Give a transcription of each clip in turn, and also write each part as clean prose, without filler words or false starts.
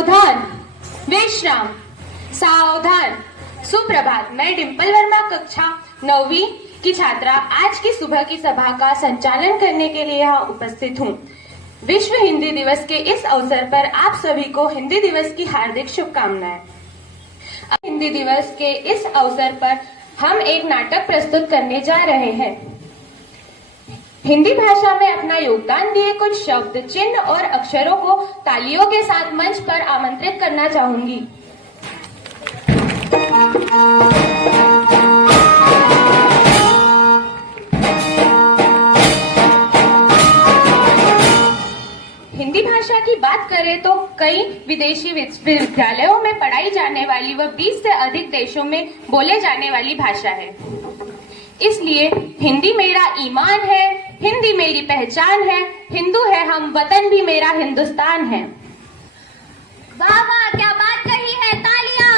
सावधान, विश्राम, सावधान। सुप्रभात। मैं डिम्पल वर्मा कक्षा 9वीं की छात्रा आज की सुबह की सभा का संचालन करने के लिए यहाँ उपस्थित हूँ। विश्व हिंदी दिवस के इस अवसर पर आप सभी को हिंदी दिवस की हार्दिक शुभकामनाएं। हिंदी दिवस के इस अवसर पर हम एक नाटक प्रस्तुत करने जा रहे हैं। हिंदी भाषा में अपना योगदान दिए कुछ शब्द, चिन्ह और अक्षरों को तालियों के साथ मंच पर आमंत्रित करना चाहूंगी। हिंदी भाषा की बात करें तो कई विदेशी विश्वविद्यालयों में पढ़ाई जाने वाली व 20 से अधिक देशों में बोले जाने वाली भाषा है। इसलिए हिंदी मेरा ईमान है, हिंदी मेरी पहचान है, हिंदू है हम, वतन भी मेरा हिंदुस्तान है। वाह वाह, क्या बात कही है, तालियां।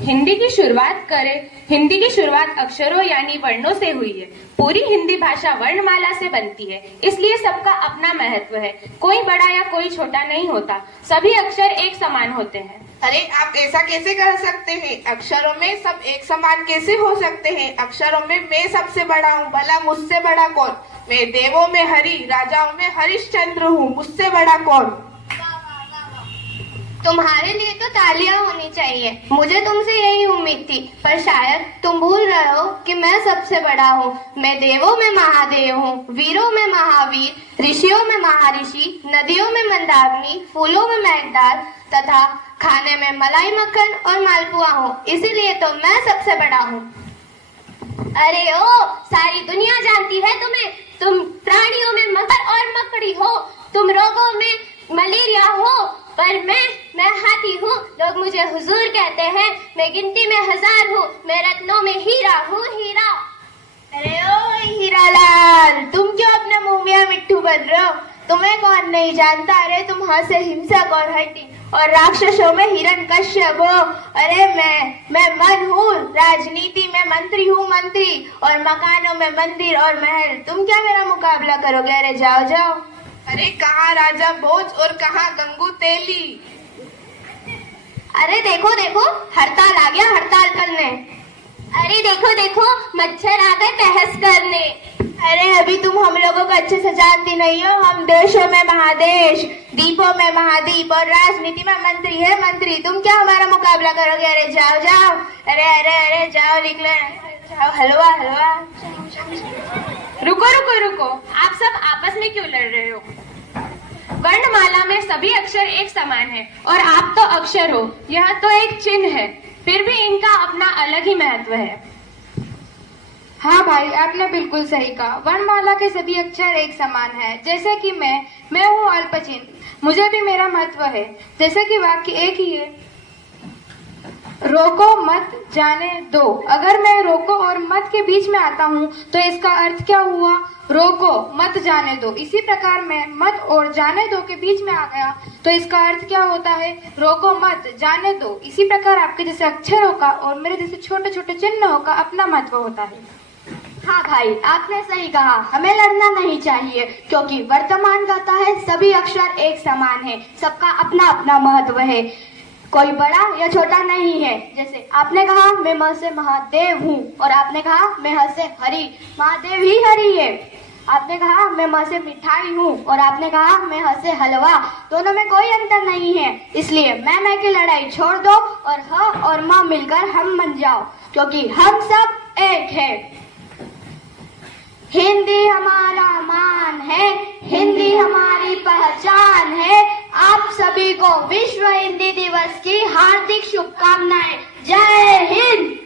हिंदी की शुरुआत करें। हिंदी की शुरुआत अक्षरों यानी वर्णों से हुई है। पूरी हिंदी भाषा वर्णमाला से बनती है, इसलिए सबका अपना महत्व है। कोई बड़ा या कोई छोटा नहीं होता, सभी अक्षर एक समान होते हैं। अरे आप ऐसा कैसे कह सकते हैं? अक्षरों में सब एक समान कैसे हो सकते हैं? अक्षरों में मैं सबसे बड़ा हूँ, भला मुझसे बड़ा कौन? मैं देवों में हरि, राजाओं में हरिश्चंद्र हूँ, मुझसे बड़ा कौन? तुम्हारे लिए तो तालियां होनी चाहिए। मुझे तुमसे यही उम्मीद थी, पर शायद तुम भूल रहे हो कि मैं सबसे बड़ा हूँ। मैं देवों में महादेव हूँ, वीरों में महावीर, ऋषियों में महर्षि, नदियों में मंदाकिनी, फूलों में महकदार तथा खाने में मलाई मक्खन और मालपुआ हूँ। इसीलिए तो मैं सबसे बड़ा हूँ। अरे ओ, सारी दुनिया जानती है तुम्हें। तुम प्राणियों में मकर और मकड़ी हो, तुम रोगों में मलेरिया हो, पर मैं हाथी हूँ। लोग मुझे हुजूर कहते हैं। मैं गिनती में 1000 हूँ, मैं रत्नों में हीरा हूँ, हीरा। अरे ओ हीरालाल, तुम क्यों अपने मुंह में मिट्टू बन रहे हो? तुम्हें कौन नहीं जानता? अरे तुम से हिंसक और हठी और राक्षसों में हिरण्यकश्यप हो। अरे मैं मन हूँ, राजनीति में मंत्री हूँ, मंत्री, और मकानों में मंदिर और महल। तुम क्या मेरा मुकाबला करोगे? अरे जाओ जाओ। अरे कहाँ राजा भोज और कहाँ गंगू तेली। अरे देखो देखो, हड़ताल आ गया, हड़ताल करने। अरे देखो देखो, मच्छर आ गए तहस करने। अरे अभी तुम हम लोगों को अच्छे से जानती नहीं हो। हम देशों में महादेश, दीपों में महादीप और राजनीति में मंत्री है, मंत्री। तुम क्या हमारा मुकाबला करोगे? अरे जाओ जाओ। अरे अरे अरे जाओ, निकले जाओ। हलवा हलवा। रुको रुको रुको, आप सब आपस में क्यों लड़ रहे हो? वर्णमाला में सभी अक्षर एक समान है और आप तो अक्षर हो, यह तो एक चिन्ह है, फिर भी इनका अपना अलग ही महत्व है। हाँ भाई, आपने बिल्कुल सही कहा। वर्णमाला के सभी अक्षर एक समान है। जैसे कि मैं हूँ अल्पचिन्ह, मुझे भी मेरा महत्व है। जैसे कि वाक्य एक ही है, रोको मत जाने दो। अगर मैं रोको और मत के बीच में आता हूँ तो इसका अर्थ क्या हुआ? रोको मत जाने दो। इसी प्रकार मैं मत और जाने दो के बीच में आ गया तो इसका अर्थ क्या होता है? रोको मत जाने दो। इसी प्रकार आपके जैसे अक्षरों का और मेरे जैसे छोटे छोटे चिन्हों का अपना महत्व होता है। हाँ भाई, आपने सही कहा। हमें लड़ना नहीं चाहिए, क्योंकि वर्तमान कहता है सभी अक्षर एक समान है, सबका अपना अपना महत्व है, कोई बड़ा या छोटा नहीं है। जैसे आपने कहा मैं म से महादेव हूँ, और आपने कहा मैं ह से हरि, महादेव ही हरि है। आपने कहा मैं म से मिठाई हूँ, और आपने कहा मैं ह से हलवा। दोनों में कोई अंतर नहीं है। इसलिए मैं की लड़ाई छोड़ दो और ह और म मिलकर हम बन जाओ, क्योंकि हम सब एक है। हिंदी हमारा मान है, हिंदी हमारी पहचान है। आप सभी को विश्व हिंदी दिवस की हार्दिक शुभकामनाएं। जय हिंद।